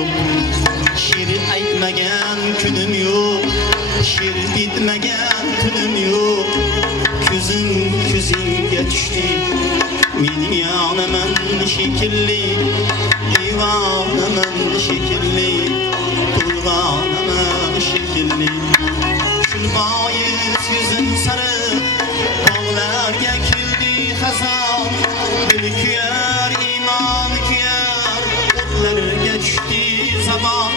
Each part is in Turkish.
yok. Şiir aytmagan kunim yok. Şiir bitmagan tunim yok. Ko'zingga tushdi men yonaman shekilli, divonaman shekilli, to'lg'onaman shekilli. Shul bois yuzim sariq bog'larga keldi xazon. Dil kuyar, iymon kuyar, o'tlarga tushdi zamon.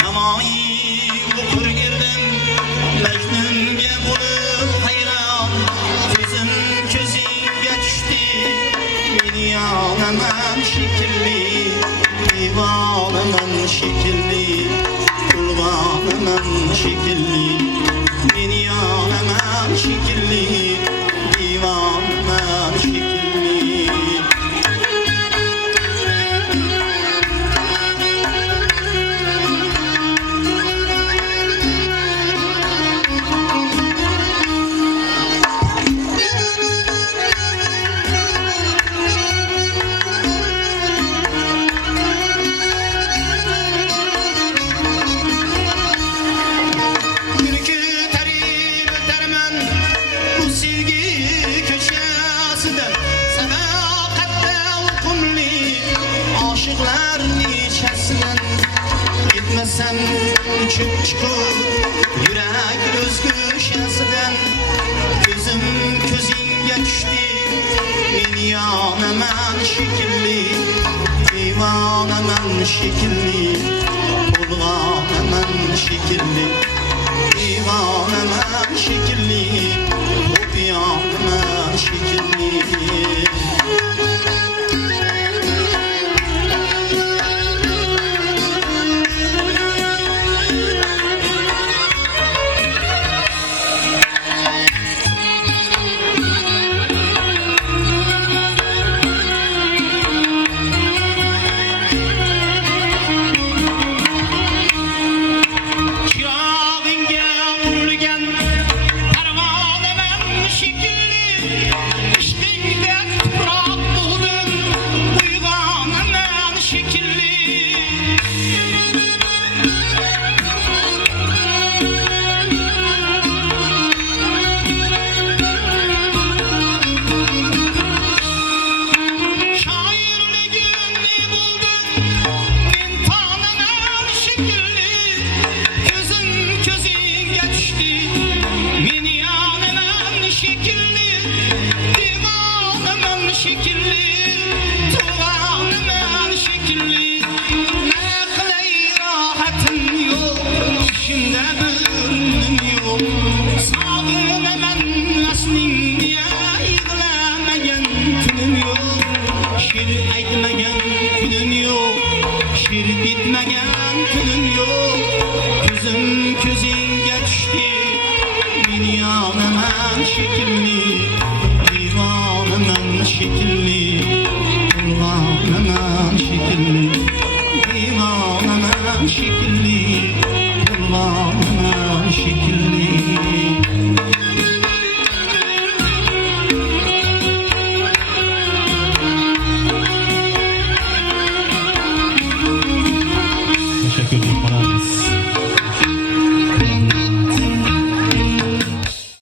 Navoiy o'qir edim Majnunga bo'lib hayron. Ko'zingga tushdi men yonaman shekilli, divonaman shekilli, to'lg'onaman shekilli. Men yonaman shekilli, divonaman shekilli. Sen uçup çıkıp yürek özgüşesinden. Ko'zingga tushdi men yonaman shekilli, divonaman shekilli, to'lg'onaman shekilli, divonaman shekilli, yonaman shekilli. Şiir aytmagan kunim yok, şiir bitmagan kunim yok. Ko'zingga tushdi men yonaman shekilli, divonaman shekilli, to'lg'onaman shekilli, divonaman shekilli, to'lg'onaman shekilli. Teşekkür ederim.